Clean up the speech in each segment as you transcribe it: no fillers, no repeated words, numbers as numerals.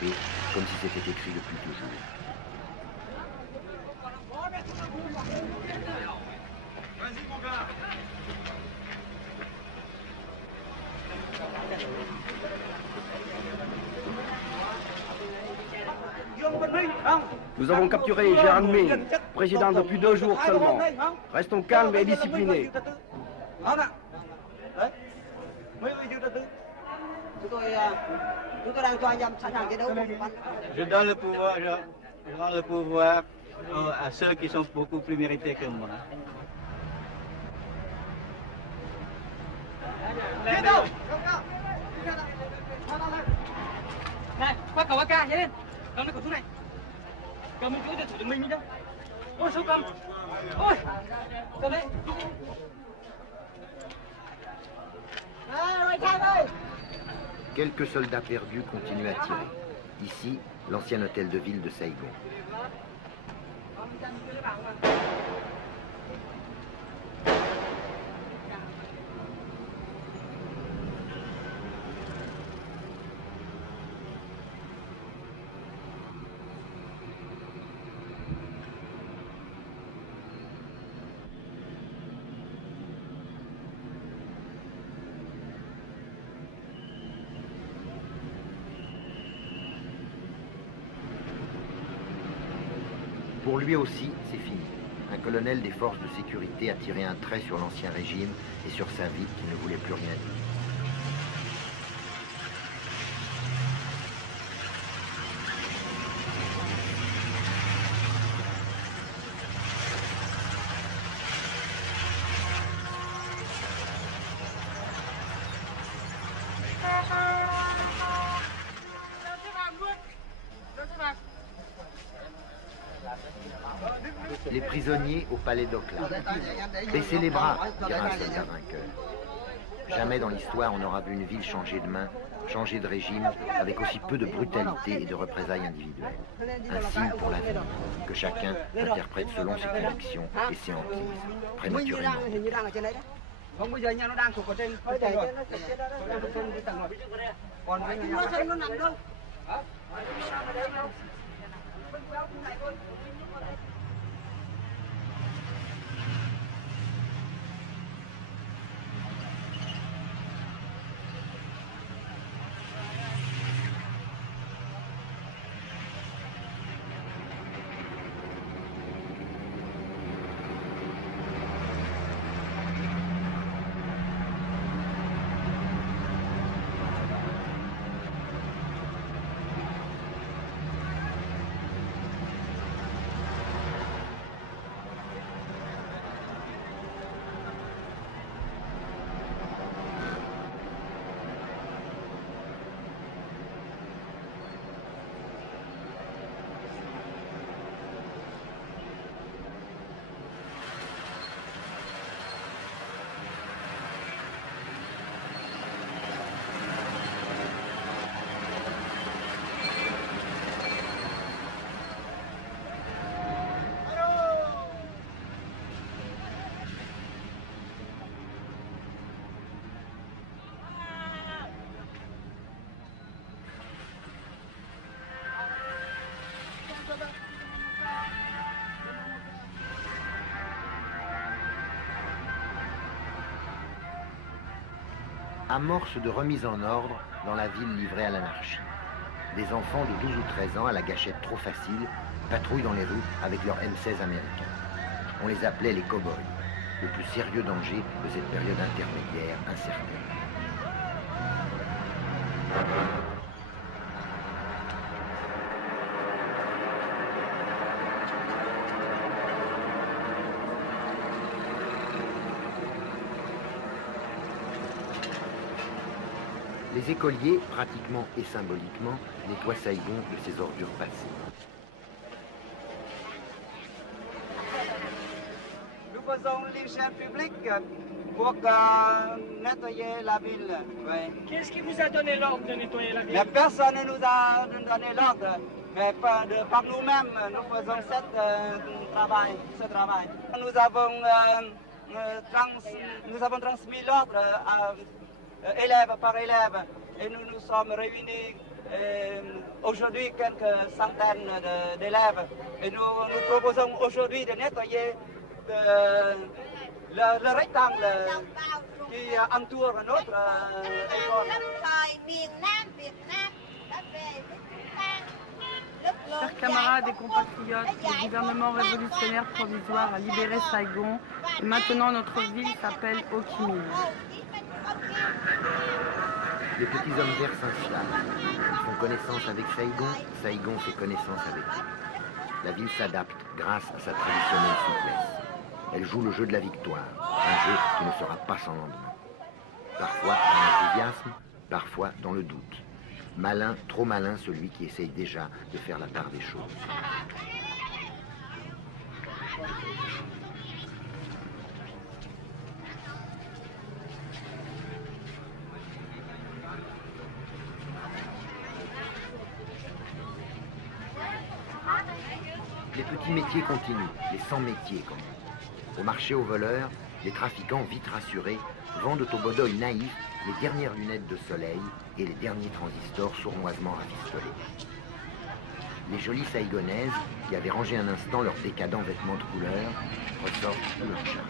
paix, comme si c'était écrit depuis toujours. Vas-y mon gars. Nous avons capturé Gérard Ming, président depuis 2 jours seulement. Restons calmes et disciplinés. Je donne le pouvoir à ceux qui sont beaucoup plus mérités que moi. Này, qua cầu AK nhanh lên. Cầm lấy khẩu súng này. Cầm lên chỗ điện thoại của mình đi đâu. Ôi sao cầm. Ôi. Cầm lên. Quelques soldats perdus continuent à tirer. Ici, l'ancien hôtel de ville de Saigon. Pour lui aussi, c'est fini. Un colonel des forces de sécurité a tiré un trait sur l'ancien régime et sur sa vie qui ne voulait plus rien dire. Les prisonniers au palais d'Oakland. Baissez les bras, dira un soldat vainqueur. Jamais dans l'histoire on n'aura vu une ville changer de main, changer de régime, avec aussi peu de brutalité et de représailles individuelles. Un signe pour l'avenir, que chacun interprète selon ses convictions et ses hantises, prématurément. Không, bây giờ nha, nó đang thuộc ở trên tầng rồi. Còn cái nhà nó nằm đâu? Amorce de remise en ordre dans la ville livrée à l'anarchie. Des enfants de 12 ou 13 ans à la gâchette trop facile patrouillent dans les rues avec leurs M16 américains. On les appelait les cow-boys, le plus sérieux danger de cette période intermédiaire incertaine. Les écoliers, pratiquement et symboliquement, nettoient Saigon de ses ordures passées. Nous faisons l'hygiène publique pour nettoyer la ville. Oui. Qu'est-ce qui vous a donné l'ordre de nettoyer la ville? Mais personne ne nous a donné l'ordre, mais par nous-mêmes, nous faisons ce travail. Nous avons transmis l'ordre à élève par élève et nous nous sommes réunis aujourd'hui quelques centaines d'élèves. Et nous proposons aujourd'hui de nettoyer le rectangle qui entoure notre école. Chers camarades et compatriotes, le gouvernement révolutionnaire provisoire a libéré Saigon et maintenant notre ville s'appelle Ho Chi Minh. Les petits hommes verts s'installent. Ils font connaissance avec Saigon, Saigon fait connaissance avec eux. La ville s'adapte grâce à sa traditionnelle souplesse. Elle joue le jeu de la victoire, un jeu qui ne sera pas sans lendemain. Parfois dans l'enthousiasme, parfois dans le doute. Malin, trop malin celui qui essaye déjà de faire la part des choses. Les petits métiers continuent, les 100 métiers comme on dit. Au marché aux voleurs, les trafiquants vite rassurés vendent au bodoï naïf les dernières lunettes de soleil et les derniers transistors sournoisement rafistolés. Les jolies Saigonaises, qui avaient rangé un instant leurs décadents vêtements de couleur, ressortent tout leur charme.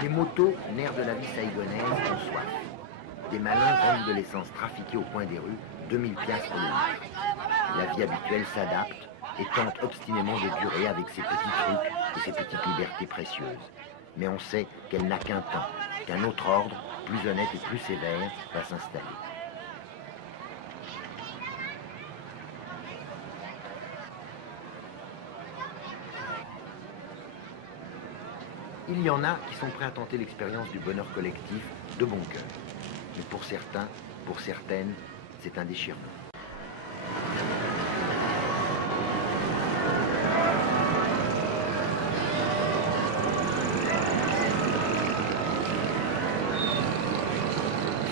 Les motos, nerfs de la vie saïgonaise, ont soif. Des malins vendent de l'essence trafiquée au coin des rues, 2000 piastres le litre. La vie habituelle s'adapte et tente obstinément de durer avec ses petits trucs et ses petites libertés précieuses. Mais on sait qu'elle n'a qu'un temps, qu'un autre ordre, plus honnête et plus sévère, va s'installer. Il y en a qui sont prêts à tenter l'expérience du bonheur collectif de bon cœur. Mais pour certains, pour certaines, c'est un déchirement.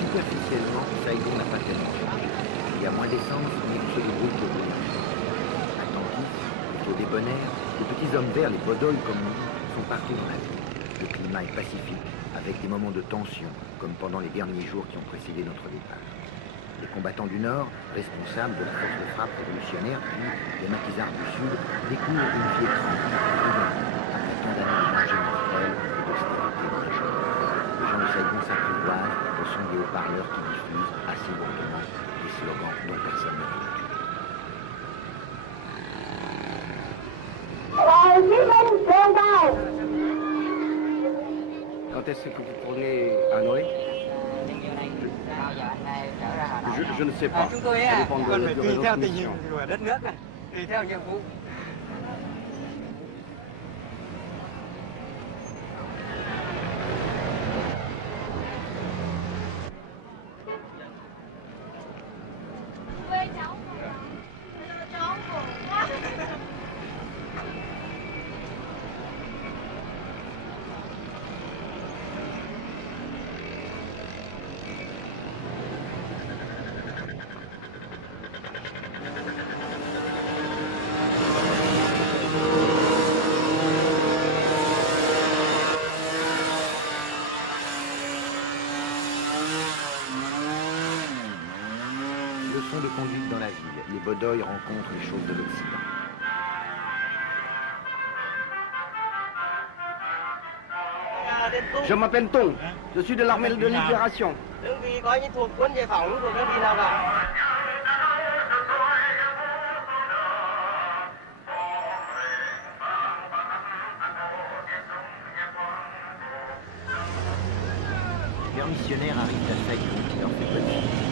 Superficiellement, Saigon n'a pas tellement changé. Il y a moins d'essence, mais il se débrouille pour rouler. Attentifs, plutôt débonnaires, les petits hommes verts, les bodoïs comme nous, sont partout dans la ville. Le climat est pacifique, avec des moments de tension, comme pendant les derniers jours qui ont précédé notre départ. Les combattants du Nord, responsables de la force de frappe révolutionnaire, puis les maquisards du Sud, découvrent une vie étrange, après tant d'années de danger mortel et d'austérité majeure. Les gens de Saigon s'apprivoisent au son des haut-parleurs qui diffusent assez lourdement des slogans dont personne ne veut. Quand est-ce que vous tournez à Hanoï? Je ne sais pas. Chúng tôi Ça dépend de còn la phải durée tùy de theo notre tình hình mission. của đất nước, tùy theo nhiệm vụ. Leçon de conduite dans la ville. Les bodoïs rencontrent les choses de l'Occident. Je m'appelle Tong. Je suis de l'armée de libération. Đơn vị coi như thuộc quân giải phóng của đơn vị nào cả. Leurs missionnaires arrivent à Saigon qui leur fait bonne figure.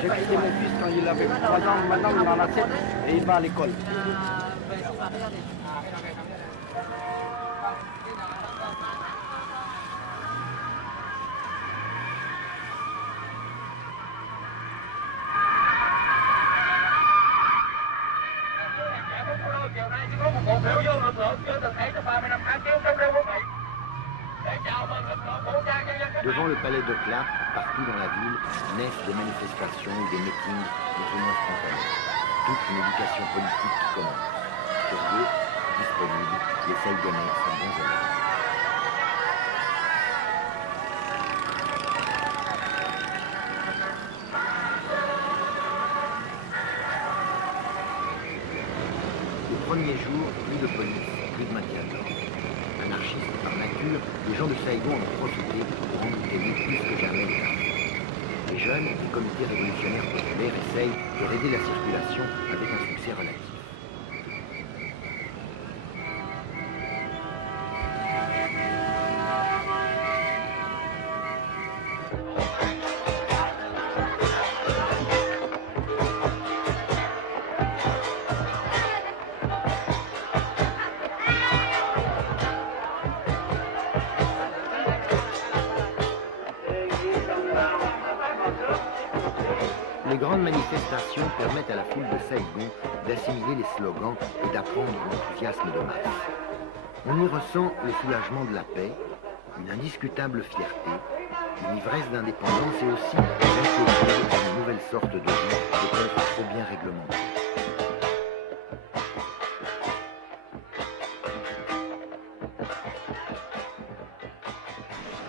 J'ai quitté mon fils quand il avait 3 ans, maintenant il en a 7 et il va à l'école. Devant le palais de Clap, partout dans la ville, naissent des manifestations ou des meetings plus ou moins spontanés. Toute une éducation politique qui commence. Curieux, disponible, les Saïgonais sont bons élèves. Le premier jour, plus de police, plus de maintien de l'ordre. Anarchistes par nature, les gens de Saïgon en ont profité pour embouteiller plus que jamais les trafics. Les jeunes, les comités révolutionnaires populaires essayent de raider la circulation avec un succès relatif. Les grandes manifestations permettent à la foule de Saïgon d'assimiler les slogans et d'apprendre l'enthousiasme de masse. On y ressent le soulagement de la paix, une indiscutable fierté, une ivresse d'indépendance et aussi l'inquiétude d'une nouvelle sorte de vie peut-être trop bien réglementée.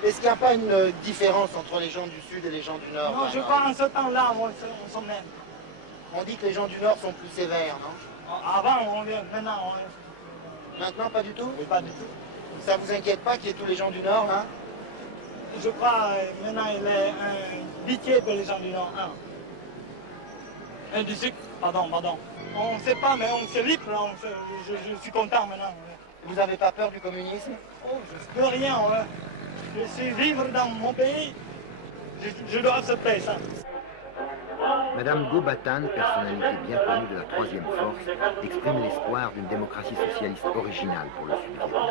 Est-ce qu'il n'y a pas une différence entre les gens du Sud et les gens du Nord? Non, je crois en ce temps-là, on s'en même. On dit que les gens du Nord sont plus sévères, non? Avant, maintenant, Maintenant, pas du tout? oui, pas du tout. Ça vous inquiète pas qu'il y ait tous les gens du Nord, hein? Je crois maintenant il est un pitié pour les gens du Nord. Un du Sud, pardon. On ne sait pas, mais on se libre, je suis content maintenant. Vous n'avez pas peur du communisme? Oh, je ne peux rien, ouais. Je suis libre dans mon pays, je dois accepter ça. Madame Gobatan, personnalité bien connue de la Troisième Force, exprime l'espoir d'une démocratie socialiste originale pour le Sud-Vietnam.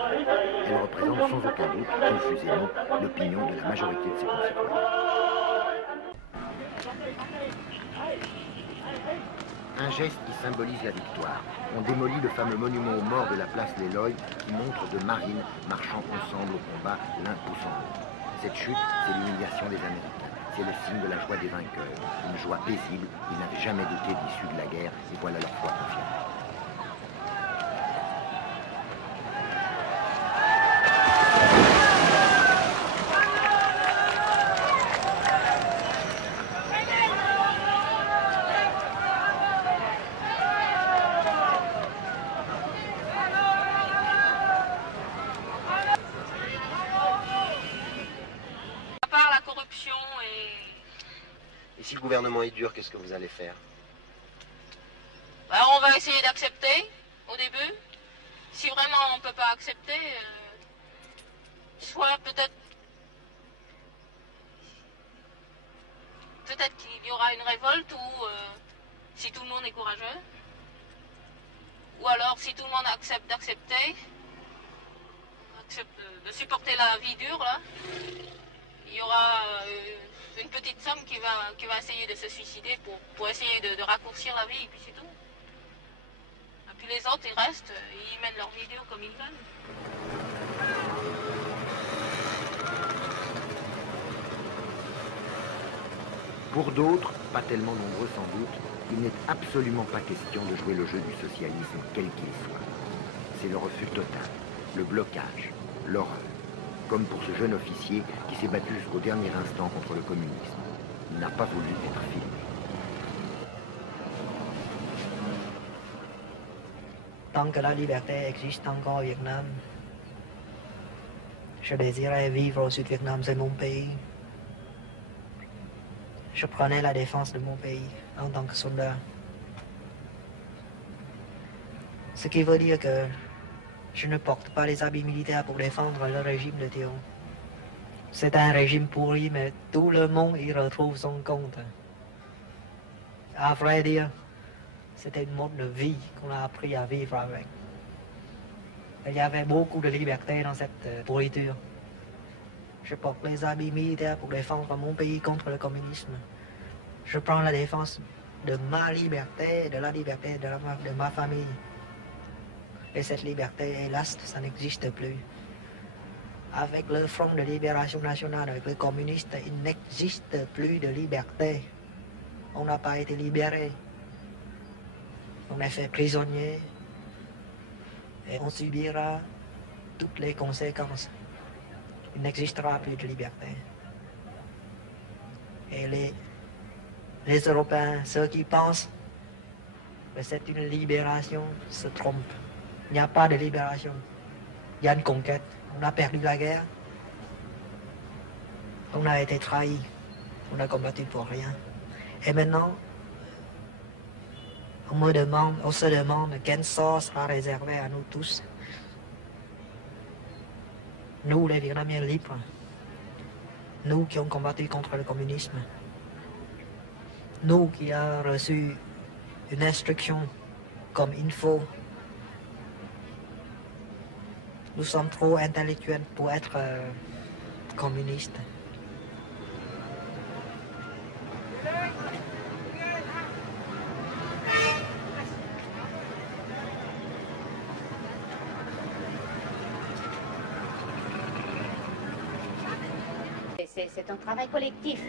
Elle représente sans aucun doute, confusément, l'opinion de la majorité de ses concitoyens. Un geste qui symbolise la victoire. On démolit le fameux monument aux morts de la place Leloy qui montre deux marines marchant ensemble au combat, l'un poussant l'autre. Cette chute, c'est l'humiliation des Américains. C'est le signe de la joie des vainqueurs. Une joie paisible. Ils n'avaient jamais douté de l'issue de la guerre et voilà leur foi confirmée. Et si le gouvernement est dur, qu'est-ce que vous allez faire? On va essayer d'accepter au début. Si vraiment on ne peut pas accepter, soit peut-être qu'il y aura une révolte ou si tout le monde est courageux. Ou alors si tout le monde accepte d'accepter, accepte de supporter la vie dure là, il y aura une petite somme qui va essayer de se suicider pour essayer de raccourcir la vie, et puis c'est tout. Et puis les autres, ils restent, ils mènent leur vie dure comme ils veulent. Pour d'autres, pas tellement nombreux sans doute, il n'est absolument pas question de jouer le jeu du socialisme, quel qu'il soit. C'est le refus total, le blocage, l'horreur. Comme pour ce jeune officier qui s'est battu jusqu'au dernier instant contre le communisme. Il n'a pas voulu être filmé. Tant que la liberté existe encore au Vietnam, Je désirais vivre au Sud-Vietnam, c'est mon pays. Je prenais la défense de mon pays en tant que soldat. Ce qui veut dire que je ne porte pas les habits militaires pour défendre le régime de Thieu. C'est un régime pourri, mais tout le monde y retrouve son compte. À vrai dire, c'était une mode de vie qu'on a appris à vivre avec. Il y avait beaucoup de liberté dans cette pourriture. Je porte les habits militaires pour défendre mon pays contre le communisme. Je prends la défense de ma liberté, de la liberté de ma famille. Et cette liberté, hélas, ça n'existe plus. Avec le Front de Libération Nationale, avec les communistes, il n'existe plus de liberté. On n'a pas été libéré. On est fait prisonnier. Et on subira toutes les conséquences. Il n'existera plus de liberté. Et les Européens, ceux qui pensent que c'est une libération, se trompent. Il n'y a pas de libération. Il y a une conquête. On a perdu la guerre. On a été trahis. On a combattu pour rien. Et maintenant, on se demande quel sort sera réservé à nous tous. Nous, les Vietnamiens libres. Nous qui avons combattu contre le communisme. Nous qui avons reçu une instruction comme il faut. Nous sommes trop intellectuels pour être communistes. C'est un travail collectif.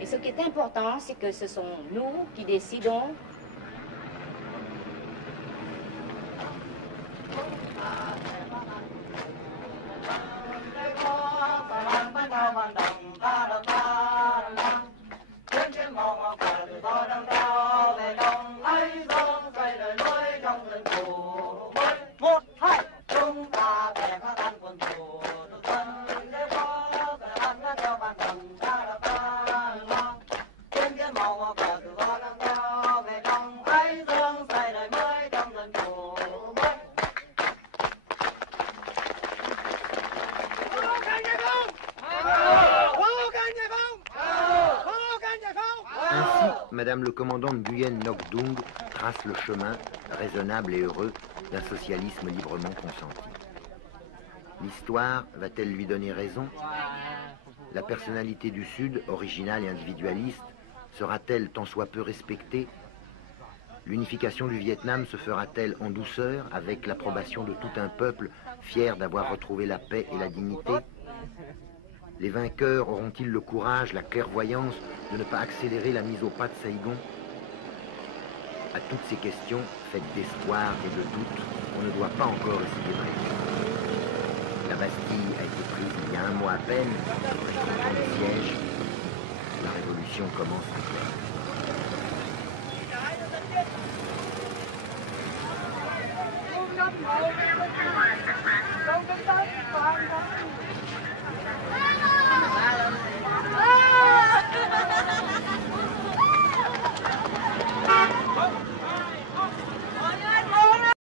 Et ce qui est important, c'est que ce sont nous qui décidons . Madame le commandant Nguyen Ngoc Dung trace le chemin, raisonnable et heureux, d'un socialisme librement consenti. L'histoire va-t-elle lui donner raison? La personnalité du Sud, originale et individualiste, sera-t-elle tant soit peu respectée? L'unification du Vietnam se fera-t-elle en douceur, avec l'approbation de tout un peuple fier d'avoir retrouvé la paix et la dignité? Les vainqueurs auront-ils le courage, la clairvoyance de ne pas accélérer la mise au pas de Saigon? À toutes ces questions, faites d'espoir et de doute, on ne doit pas encore essayer de. La Bastille a été prise il y a un mois à peine, le siège, la révolution commence en pleine. Hãy subscribe cho kênh Ghiền Mì Gõ để không bỏ lỡ những video hấp dẫn.